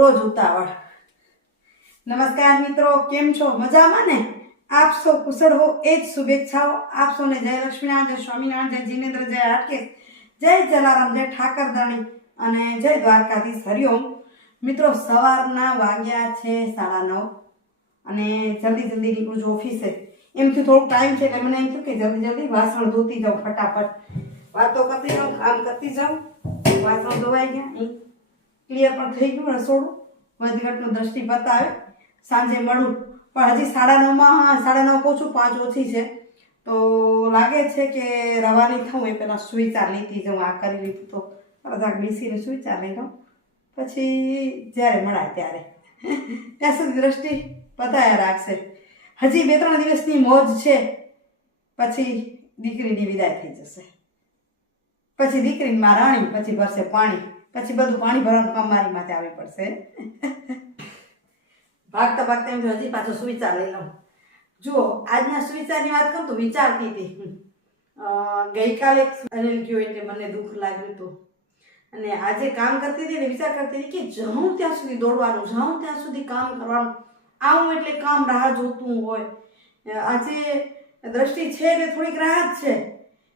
રોજ ઉતાવળ. નમસ્કાર મિત્રો, કેમ છો? મજામાં ને? આપ સૌ કુશળ હો, એ જ શુભેચ્છાઓ. આપ સૌને જય લક્ષ્મીનારાયણ, જય સ્વામિનારાયણ, જય જીનેન્દ્ર, જય હાટકેશ, જય જલારામ, જય ઠાકરદાણી અને જય દ્વારકાધીશ. હરિઓમ મિત્રો, સવારના વાગ્યા છે સાડા નવ અને જલ્દી જલ્દી નીકળું છું ઓફિસે. એમથી થોડુંક ટાઈમ છે એટલે મને એમ થયું કે જલ્દી જલ્દી વાસણ ધોતી જાઉં ફટાફટ. વાતો કરતી જાઉં, કામ કરતી જાઉં. વાસણ ધોવાઈ ગયા ક્લિયર પણ થઈ ગયું રસોડું વધઘટનું દ્રષ્ટિ બતાવે. સાંજે મળું. પણ હજી સાડા નવમાં સાડા નવ કહું છું, પાંચ ઓછી છે. તો લાગે છે કે રવાની થવું એ પહેલાં સુવિચાર લીધી જાઉં આ કરી લીધું તો. અડધા બેસીને સુવિચાર લઈ લઉં પછી જ્યારે મળાય ત્યારે. ત્યાં સુધી દ્રષ્ટિ બતાવ્યા રાખશે. હજી બે ત્રણ દિવસની મોજ છે. પછી દીકરીની વિદાય થઈ જશે. પછી દીકરીમાં રાણી, પછી ભરશે પાણી. પછી બધું પાણી ભરવાનું કામ મારી માથે આવી પડશે. ભાગતા ભાગતા એમ હજી પાછો સુવિચાર લઈ લઉં. જુઓ, આજના સુવિચારની વાત કરું તો વિચારતી હતી. ગઈકાલે અનિલ ગયો એટલે મને દુઃખ લાગ્યું હતું. અને આજે કામ કરતી હતી ને વિચાર કરતી હતી કે જાઉં ત્યાં સુધી દોડવાનું, જાઉં ત્યાં સુધી કામ કરવાનું. આવું એટલે કામ રાહ જોતું હોય. આજે દ્રષ્ટિ છે એટલે થોડીક રાહત છે.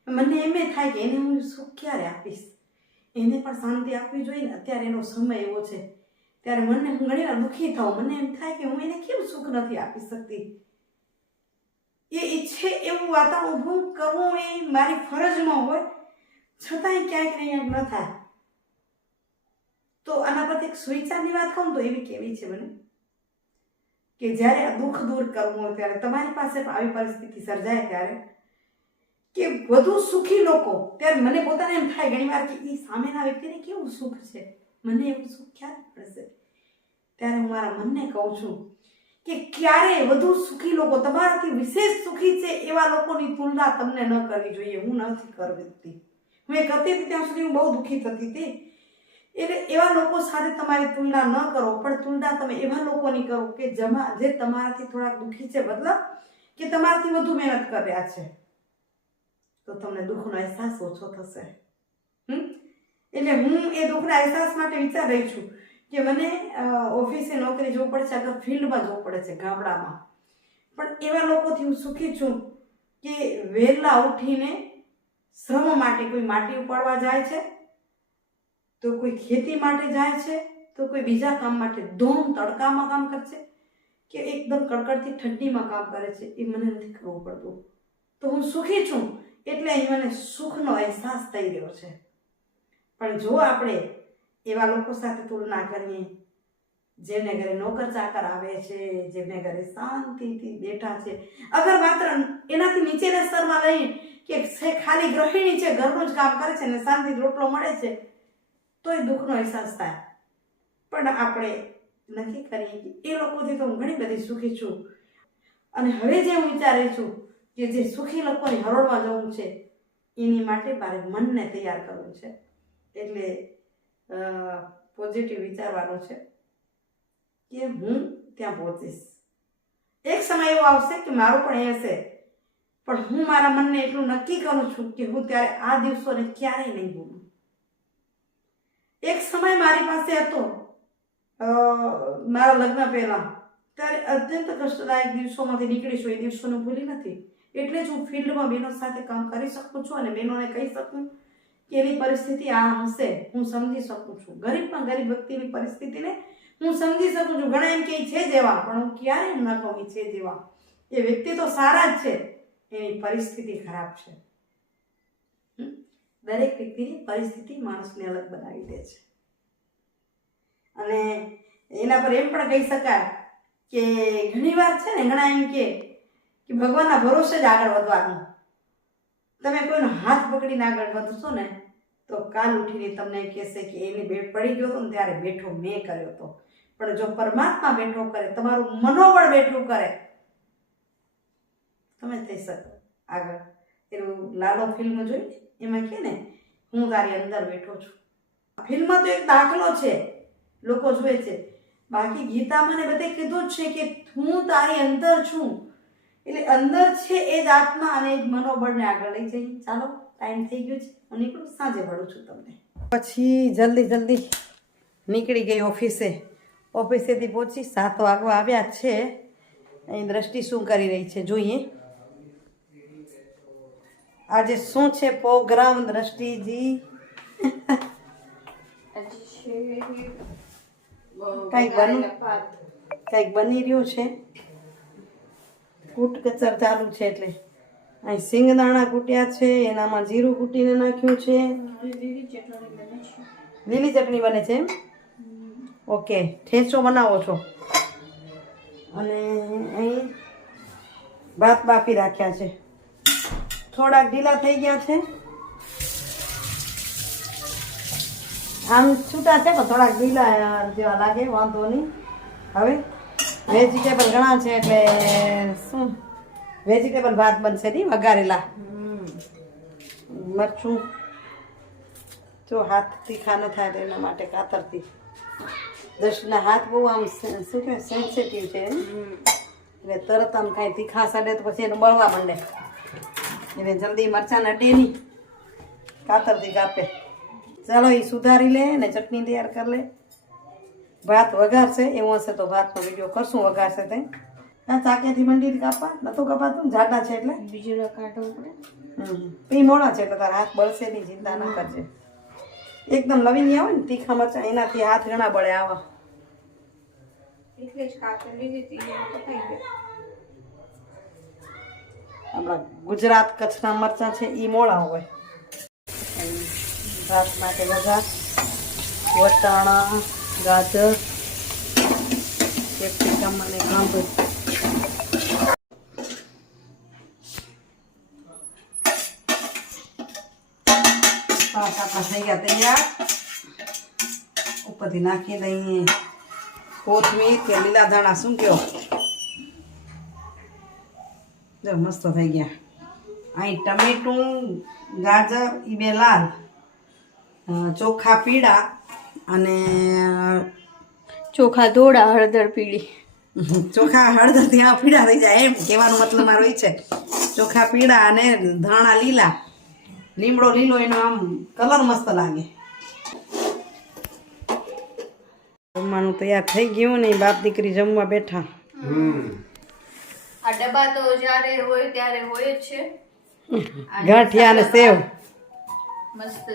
મને એમ થાય કે એને હું સુખ ક્યારે આપીશ? એને પણ શાંતિ આપવી જોઈએ ને અત્યારે એનો સમય એવો છે. ત્યારે મને હું ઘણી વાર દુઃખી થાઉં. મને એમ થાય કે હું એને કેમ સુખ નથી આપી શકતી? એ ઈચ્છે એવું વાતાવરણ ઊભું કરવું એ મારી ફરજમાં હોય. છતાંય ક્યાંક ને ક્યાંક ન થાય. તો આના પરથી એક સુવિચારની વાત કહું તો એવી કેવી છે મને? કે જ્યારે દુઃખ દૂર કરવું હોય ત્યારે તમારી પાસે આવી પરિસ્થિતિ સર્જાય ત્યારે કે વધુ સુખી લોકો, ત્યારે મને પોતાને એમ થાય ઘણી વાર કે એ સામેના વ્યક્તિને કેવું સુખ છે? મને એવું સુખ ક્યારે પડશે ત્યારે હું મારા મનને કહું છું કે ક્યારે વધુ સુખી લોકો, તમારાથી વિશેષ સુખી છે એવા લોકોની તુલના તમને ન કરવી જોઈએ. હું નથી કરતી એ કરતી હતી ત્યાં સુધી હું બહુ દુઃખી થતી હતી. એટલે એવા લોકો સાથે તમારી તુલના ન કરો, પણ તુલના તમે એવા લોકોની કરો કે જમા, જે તમારાથી થોડાક દુઃખી છે, મતલબ કે તમારાથી વધુ મહેનત કર્યા છે. તો તમને દુઃખનો અહેસાસ ઓછો થશે. એટલે હું એ દુઃખના અહેસાસ માટે વિચાર રહી છું કે મને ઓફિસે નોકરી જવું પડે છે અથવા ફિલ્ડમાં જવું પડે છે ગામડામાં. પણ એવા લોકોથી હું સુખી છું કે વહેલા ઉઠીને શ્રમ માટે કોઈ માટી ઉપાડવા જાય છે, તો કોઈ ખેતી માટે જાય છે, તો કોઈ બીજા કામ માટે ધૂમ તડકામાં કામ કરશે કે એકદમ કડકડતી ઠંડીમાં કામ કરે છે એ મને નથી કરવું પડતું. તો હું સુખી છું એટલે અહીં મને સુખનો અહેસાસ થઈ રહ્યો છે. પણ જો આપણે એવા લોકો સાથે તુલના કરીએ, જેમને ઘરે નોકર ચાકર આવે છે, જેમને ઘરે શાંતિથી બેઠા છે, અગર માત્ર એનાથી નીચેના સ્તરમાં લઈ કે ખાલી ગૃહિણી છે, ઘરનું જ કામ કરે છે ને શાંતિ રોટલો મળે છે તો એ દુઃખનો અહેસાસ થાય. પણ આપણે નક્કી કરીએ એ લોકોથી તો હું ઘણી બધી સુખી છું. અને હવે જે હું વિચારી છું કે જે સુખી લોકોની હરોળવા જવું છે, એની માટે મારે મનને તૈયાર કરવું છે. એટલે પોઝિટિવ વિચારવાનું છે કે હું ત્યાં પહોંચીશ. એક સમય એવો આવશે કે મારો પણ એ હશે. પણ હું મારા મનને એટલું નક્કી કરું છું કે હું ત્યારે આ દિવસોને ક્યારેય નહીં ભૂલું. એક સમય મારી પાસે હતો મારા લગ્ન પહેલાં. ત્યારે અત્યંત કષ્ટદાયક દિવસોમાંથી નીકળીશું, એ દિવસોને ભૂલી નથી. એટલે જ હું ફિલ્ડમાં બહેનો સાથે કામ કરી શકું છું અને બહેનોને કહી શકું કે એવી પરિસ્થિતિ આ હશે, હું સમજી શકું છું. ગરીબમાં ગરીબ વ્યક્તિની પરિસ્થિતિને હું સમજી શકું છું. ઘણા એમ કે છે જેવા, પણ હું ક્યારેય ન કહું છે જેવા. એ વ્યક્તિ તો સારા જ છે. એની પરિસ્થિતિ ખરાબ છે? દરેક વ્યક્તિની પરિસ્થિતિ માણસને અલગ બનાવી દે છે. અને એના પર એમ પણ કહી શકાય કે ઘણી વાર છે ને, ઘણા એમ કે કે ભગવાનના ભરોસે જ આગળ વધવાનું. તમે કોઈનો હાથ પકડીને આગળ વધશો ને, તો કાલ ઉઠીને તમને કહેશે કે એની ભેટ પડી ગયો હતો ને ત્યારે બેઠો મેં કર્યો હતો. પણ જો પરમાત્મા બેઠો કરે, તમારું મનોબળ બેઠું કરે, તમે થઈ શકો. આગળ. એવું લાલો ફિલ્મ જોઈ, એમાં કે ને, હું તારી અંદર બેઠો છું. ફિલ્મ તો એક દાખલો છે. લોકો જુએ છે. બાકી ગીતામાં ને બધે કીધું જ છે કે હું તારી અંદર છું. એટલે અંદર છે એ જ આત્મા અને એ જ મનોબળને આગળ લઈ જઈએ ચાલો ટાઈમ થઈ ગયો છે. હું નીકળું સાંજે મળું છું તમને. પછી જલ્દી જલ્દી નીકળી ગઈ ઓફિસે. ઓફિસેથી પહોંચી સાત વાગવા આવ્યા છે. અહીં દ્રષ્ટિ શું કરી રહી છે જોઈએ. આજે શું છે પ્રોગ્રામ દ્રષ્ટિજી? કંઈક બનું કંઈક બની રહ્યું છે? કૂટ કચર ચાલુ છે એટલે. અહીં સિંગદાણા કૂટ્યા છે, એનામાં જીરું કૂટીને નાખ્યું છે. લીલી ચટણી બને છે ઓકે ઠેચો બનાવો છો. અને અહીં ભાત બાફી રાખ્યા છે. થોડાક ઢીલા થઈ ગયા છે. આમ છૂટા છે, પણ થોડાક ઢીલા જેવા લાગે, વાંધો નહીં. હવે વેજીટેબલ ઘણા છે, એટલે વેજીટેબલ ભાત બનશે નહીં, વઘારેલા. મરચું. જો હાથ તીખા ન થાય એના માટે કાતરથી. દર્શના હાથ બહુ આમ શું કહેવાય સેન્સિટિવ છે. એટલે તરત આમ કાંઈ તીખા સડે તો પછી એને બળવા માંડે. એટલે જલ્દી મરચાં અડે નહીં કાતરથી કાપે. ચાલો એ સુધારી લે ને ચટણી તૈયાર કરી લે. ભાત વઘારશે, એવું હશે તો ભાતનો વીડિયો કરશું, વઘારશે તે હા ચાકેથી મંડીથી કાપવા? નતું કપાતું? જાડા છે એટલે? બીજું કાઢવું પડે. હમ. પી મોડા છે એટલે તારા હાથ બળશે નહીં ચિંતા ના કરજે. એકદમ લવીની આવે ને તીખા મરચાં એનાથી હાથ ઘણા બળે આવા. આપણા ગુજરાત કચ્છના મરચાં છે એ મોળા હોય. ભાત માટે બધા વટાણા ગાજર કેપ્સિકમ અને કાંદો ઉપરથી નાખી દઈએ કોથમીર કે લીલા ધાણા શું કયો? જો મસ્ત થઈ ગયા. અહીં ટમેટું, ગાજર, ઈ બે લાલ. ચોખા પીળા અને ચોખા ધોળા, હળદર પીળી. ચોખા હળદર ત્યાં પીળા થઈ જાય એમ કહેવાનો મતલબ મારો એ છે. ચોખા પીળા અને ધાણા લીલા. લીમડો લીલો એનો આમ કલર મસ્ત લાગે. જમવાનું તૈયાર થઈ ગયું ને બાપ દીકરી જમવા બેઠા. આ ડબ્બા તો જ્યારે હોય ત્યારે હોય જ છે. ગાંઠિયા અને સેવ. મસ્ત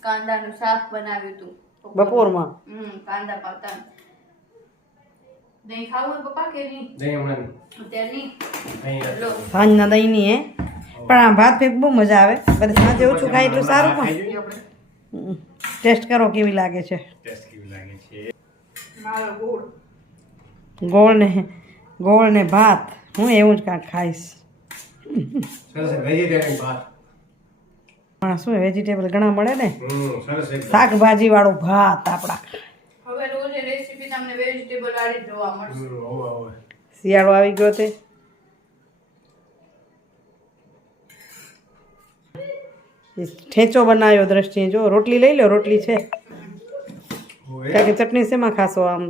કાંદાનું શાક બનાવ્યું હતું. બપોરમાં? હમ કાંદા પાતા દહીં ખાવું પપ્પા કે નહીં? દહીં હમણાં અત્યારે નહીં. અહીં લો. સાંજના દહીંની હે? પણ આ ભાત ભેગ બહુ મજા આવે. બધા સાંજે ઓછું ખાય એટલું સારું પણ. ટેસ્ટ કરો કેવી લાગે છે. ટેસ્ટ કેવી લાગે છે. ગોળ. ગોળ ને ગોળ ને ભાત. હું એવું જ કાંઈક ખાઈશ. સરસ પણ શું વેજીટેબલ ઘણા મળે ને? શાકભાજી વાળું ભાત આપણા. તમને વેજીટેબલ વાળી જોવા મળશે. શિયાળો આવી ગયો તે. ઠેચો બનાવ્યો દ્રષ્ટિએ જો રોટલી લઈ લો રોટલી છે. કારણ કે ચટણી શેમાં ખાશો આમ?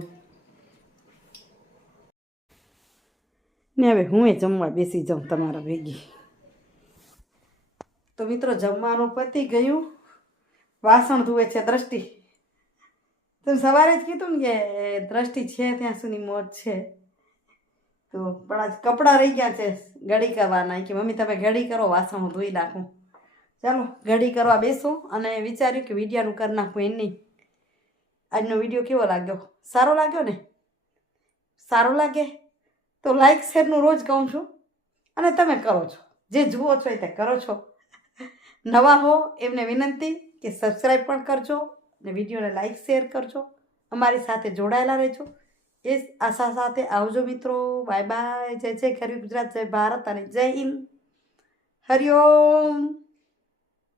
ને હવે હું એ જમવા બેસી જાઉં તમારા ભેગી. તો મિત્રો જમવાનું પતી ગયું. વાસણ ધુએ છે દ્રષ્ટિ. તમે સવારે જ કીધું ને કે દ્રષ્ટિ છે ત્યાં સુધી મોજ છે. તો પણ આજ કપડાં રહી ગયા છે ઘડી કરવાના. કે, મમ્મી, તમે ઘડી કરો, વાસણ હું ધોઈ નાખું. ચાલો, ઘડી કરવા બેસું અને વિચાર્યું કે વિડીયાનું કરી નાખું એ નહીં આજનો વીડિયો કેવો લાગ્યો? સારો લાગ્યો ને? સારો લાગે? તો લાઈક શેરનું રોજ કહું છું અને તમે કરો છો. જે જુઓ છો એ તે કરો છો. નવા હો, એમને વિનંતી કે સબસ્ક્રાઈબ પણ કરજો. અને વિડીયોને લાઈક શેર કરજો. અમારી સાથે જોડાયેલા રહેજો. એ આશા સાથે આવજો મિત્રો. બાય બાય જય જય ખરી ગુજરાત, જય ભારત અને જય હિન્દ. હરિઓમ